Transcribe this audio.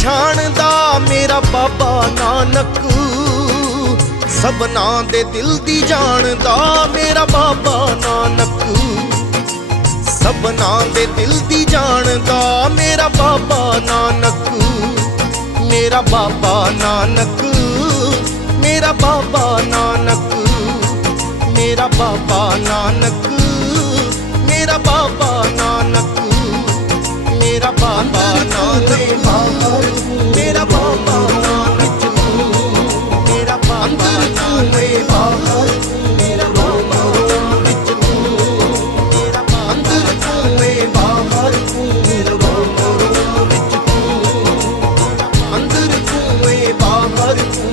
ਪਛਾਣਦਾ ਮੇਰਾ ਬਾਬਾ ਨਾਨਕ। ਸਭਨਾਂ ਦੇ ਦਿਲ ਦੀ ਜਾਣਦਾ ਮੇਰਾ ਬਾਬਾ ਨਾਨਕ। ਸਭਨਾਂ ਦੇ ਦਿਲ ਦੀ ਜਾਣਦਾ ਮੇਰਾ ਬਾਬਾ ਨਾਨਕ। ਮੇਰਾ ਬਾਬਾ ਨਾਨਕ, ਮੇਰਾ ਬਾਬਾ ਨਾਨਕ। ਮੇਰਾ ਬਾਬਾ ਨਾਨਕ, ਮੇਰਾ ਬਾਬਾ ਨਾਨਕ। ਮੇਰਾ ਬਾਬਾ ਨਾਨਕ। love.